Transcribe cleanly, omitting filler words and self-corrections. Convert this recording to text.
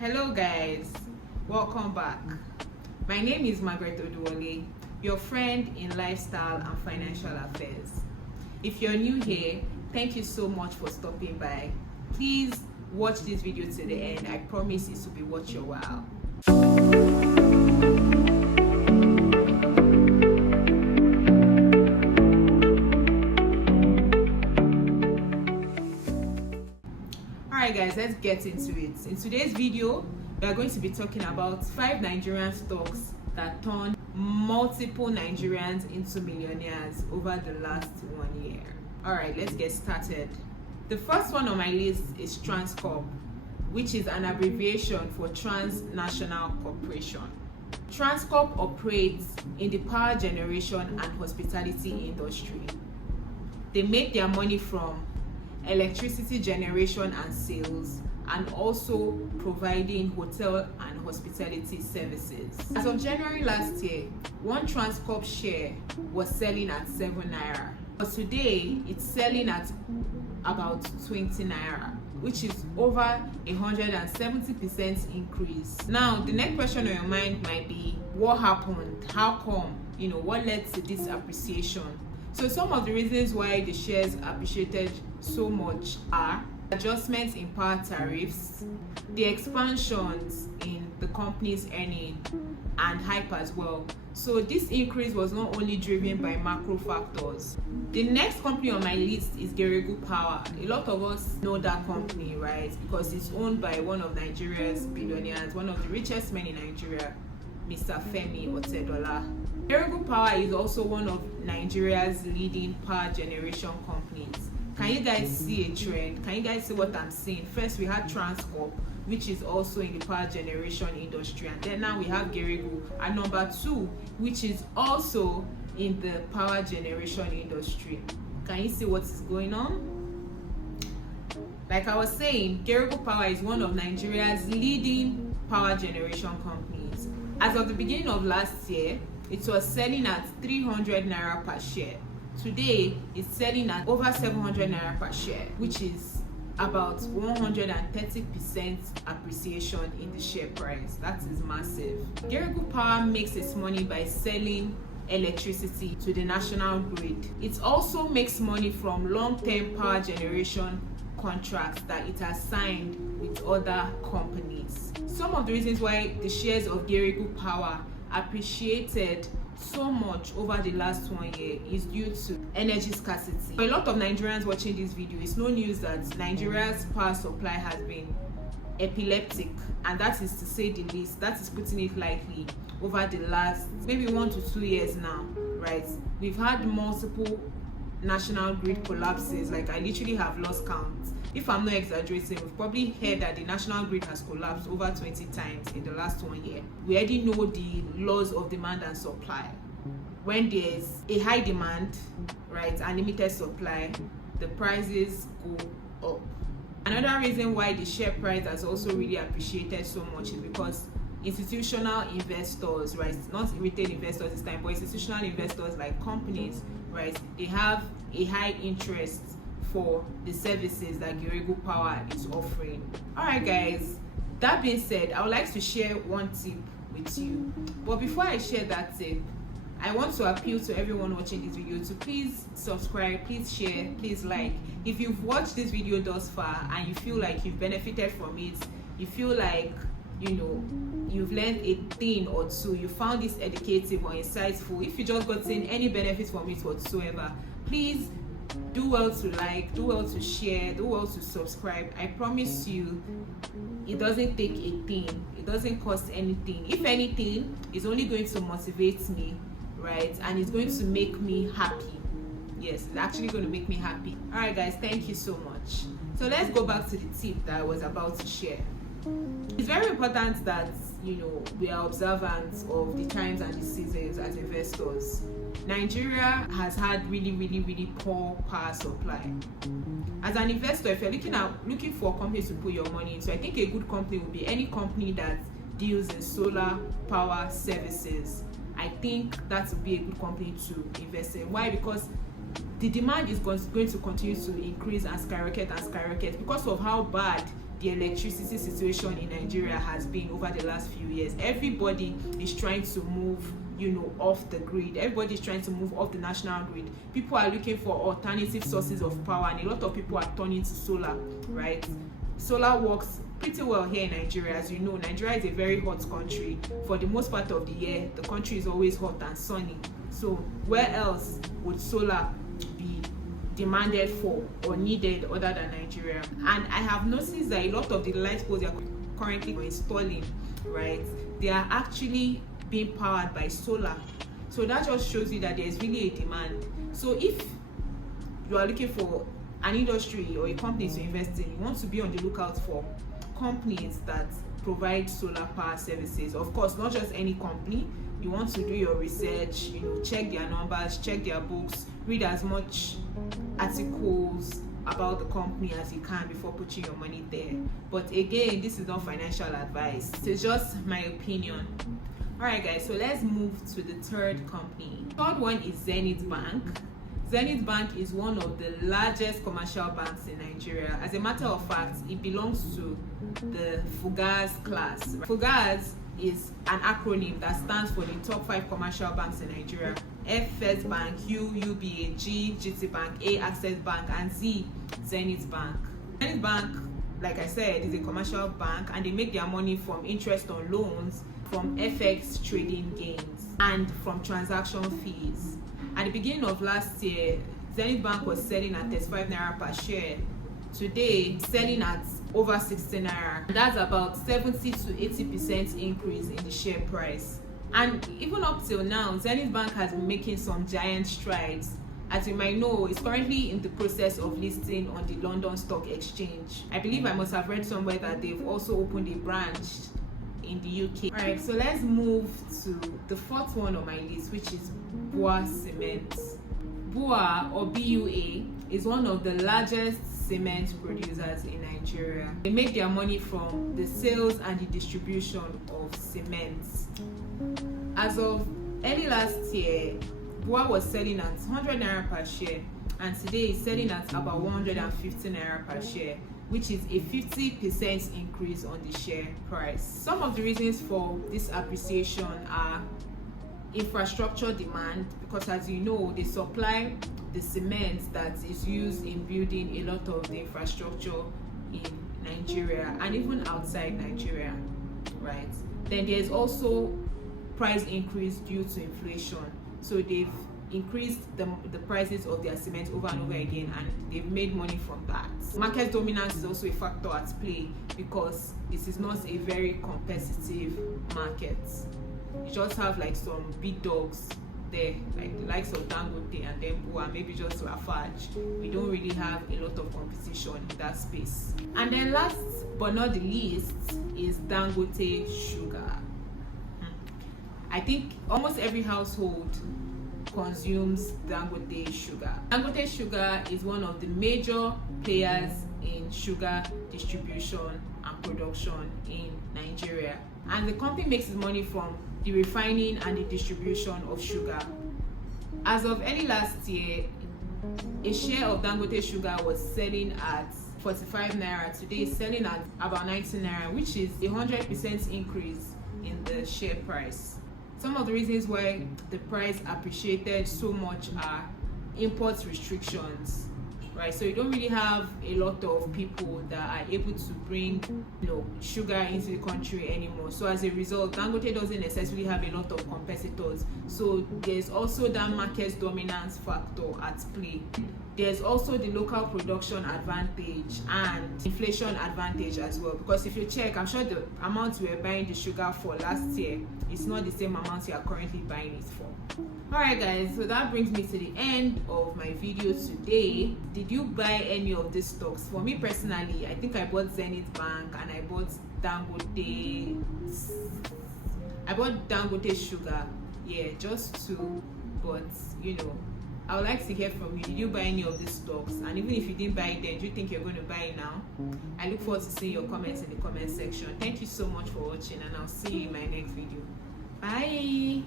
Hello guys, welcome back. My name is Margaret Oduwole, your friend in lifestyle and financial affairs. If you're new here, thank you so much for stopping by. Please watch this video to the end. I promise it will be worth your while. Alright guys, let's get into it. In today's video, we are going to be talking about 5 Nigerian stocks that turned multiple Nigerians into millionaires over the last 1 year. Alright, let's get started. The first one on my list is Transcorp, which is an abbreviation for Transnational Corporation. Transcorp operates in the power generation and hospitality industry. They make their money from electricity generation and sales, and also providing hotel and hospitality services. As of January last year, one Transcorp share was selling at 7 naira, but today it's selling at about 20 naira, which is over 170% increase. Now, the next question on your mind might be, what happened? How come? What led to this appreciation? So some of the reasons why the shares appreciated so much are adjustments in power tariffs, the expansions in the company's earning, and hype as well. So this increase was not only driven by macro factors. The next company on my list is Geregu Power. A lot of us know that company, right? Because it's owned by one of Nigeria's billionaires, one of the richest men in Nigeria, Mr. Femi Otedola. Geregu Power is also one of Nigeria's leading power generation companies. Can you guys see a trend? Can you guys see what I'm saying? First, we had Transcorp, which is also in the power generation industry, and then now we have Geregu at number 2, which is also in the power generation industry. Can you see what is going on? Like I was saying, Geregu Power is one of Nigeria's leading power generation companies. As of the beginning of last year, it was selling at 300 naira per share. Today, it's selling at over 700 naira per share, which is about 130% appreciation in the share price. That is massive. Geregu Power makes its money by selling electricity to the national grid. It also makes money from long-term power generation contracts that it has signed with other companies. Some of the reasons why the shares of Geregu Power appreciated so much over the last 1 year is due to energy scarcity. For a lot of Nigerians watching this video, it's no news that Nigeria's power supply has been epileptic, and that is to say the least. That is putting it lightly. Over the last maybe 1 to 2 years now, right? We've had multiple national grid collapses. Like, I literally have lost count. If I'm not exaggerating, we've probably heard that the national grid has collapsed over 20 times in the last 1 year. We already know the laws of demand and supply. When there's a high demand, right, and limited supply, the prices go up. Another reason why the share price has also really appreciated so much is because institutional investors, right, not retail investors this time, but institutional investors like companies, right, they have a high interest for the services that Geregu Power is offering. Alright guys, that being said, I would like to share one tip with you. But before I share that tip, I want to appeal to everyone watching this video to please subscribe, please share, please like. If you've watched this video thus far and you feel like you've benefited from it, you feel like you've learned a thing or two, you found this educative or insightful, if you just gotten any benefit from it whatsoever, please do well to like, do well to share, do well to subscribe. I promise you, it doesn't take a thing, it doesn't cost anything. If anything, it's only going to motivate me, right, and it's going to make me happy. Yes, it's actually going to make me happy. Alright guys, thank you so much. So let's go back to the tip that I was about to share. It's very important that we are observant of the times and the seasons as investors. Nigeria has had really poor power supply. As an investor, if you're looking for a company to put your money into, I think a good company would be any company that deals in solar power services. I think that would be a good company to invest in. Why? Because the demand is going to continue to increase and skyrocket because of how bad the electricity situation in Nigeria has been over the last few years. Everybody is trying to move, off the grid. Everybody is trying to move off the national grid. People are looking for alternative sources of power, and a lot of people are turning to solar, right? Solar works pretty well here in Nigeria. As you know, Nigeria is a very hot country. For the most part of the year, the country is always hot and sunny. So where else would solar be demanded for or needed other than Nigeria? And I have noticed that a lot of the light poles they are currently installing, right, they are actually being powered by solar. So that just shows you that there is really a demand. So if you are looking for an industry or a company to invest in, you want to be on the lookout for companies that provide solar power services. Of course, not just any company. You want to do your research, check their numbers, check their books, read as much articles about the company as you can before putting your money there. But again, this is not financial advice. It's just my opinion. Alright guys, so let's move to the third company. The third one is Zenith Bank. Zenith Bank is one of the largest commercial banks in Nigeria. As a matter of fact, it belongs to the FUGAS class. FUGAS is an acronym that stands for the top 5 commercial banks in Nigeria. F, First Bank, U, UBA, G, GT Bank, A, Access Bank, and Z, Zenith Bank. Zenith Bank, like I said, is a commercial bank, and they make their money from interest on loans, from FX trading gains, and from transaction fees. At the beginning of last year, Zenith Bank was selling at 35 naira per share. Today, selling at over 60 naira. That's about 70 to 80% increase in the share price. And even up till now, Zenith Bank has been making some giant strides. As you might know, it's currently in the process of listing on the London Stock Exchange. I believe I must have read somewhere that they've also opened a branch in the UK. Alright, so let's move to the fourth one on my list, which is BUA Cement. BUA, or BUA, is one of the largest cement producers in Nigeria. They make their money from the sales and the distribution of cement. As of early last year, BUA was selling at 100 naira per share, and today it's selling at about 150 naira per share, which is a 50% increase on the share price. Some of the reasons for this appreciation are infrastructure demand, because as you know, they supply the cement that is used in building a lot of the infrastructure in Nigeria and even outside Nigeria, right? Then there's also price increase due to inflation. So they've increased the prices of their cement over and over again, and they've made money from that. Market dominance is also a factor at play, because this is not a very competitive market. You just have like some big dogs there, like the likes of Dangote and then BUA, maybe just Lafarge. We don't really have a lot of competition in that space. And then last but not the least is Dangote Sugar. I think almost every household consumes Dangote Sugar. Dangote Sugar is one of the major players in sugar distribution and production in Nigeria, and the company makes its money from the refining and the distribution of sugar. As of early last year, a share of Dangote Sugar was selling at 45 naira. Today it's selling at about 90 naira, which is a 100% increase in the share price. Some of the reasons why the price appreciated so much are import restrictions, right? So you don't really have a lot of people that are able to bring, sugar into the country anymore. So as a result, Dangote doesn't necessarily have a lot of competitors. So there's also that market dominance factor at play. There's also the local production advantage and inflation advantage as well, because if you check, I'm sure the amount we were buying the sugar for last year is not the same amount you are currently buying it for. Alright guys, so that brings me to the end of my video today. Did you buy any of these stocks? For me personally, I think I bought Zenith Bank and I bought Dangote Sugar. Yeah, just two, but I would like to hear from you. Did you buy any of these stocks? And even if you didn't buy it then, do you think you're going to buy it now? I look forward to seeing your comments in the comment section. Thank you so much for watching, and I'll see you in my next video. Bye.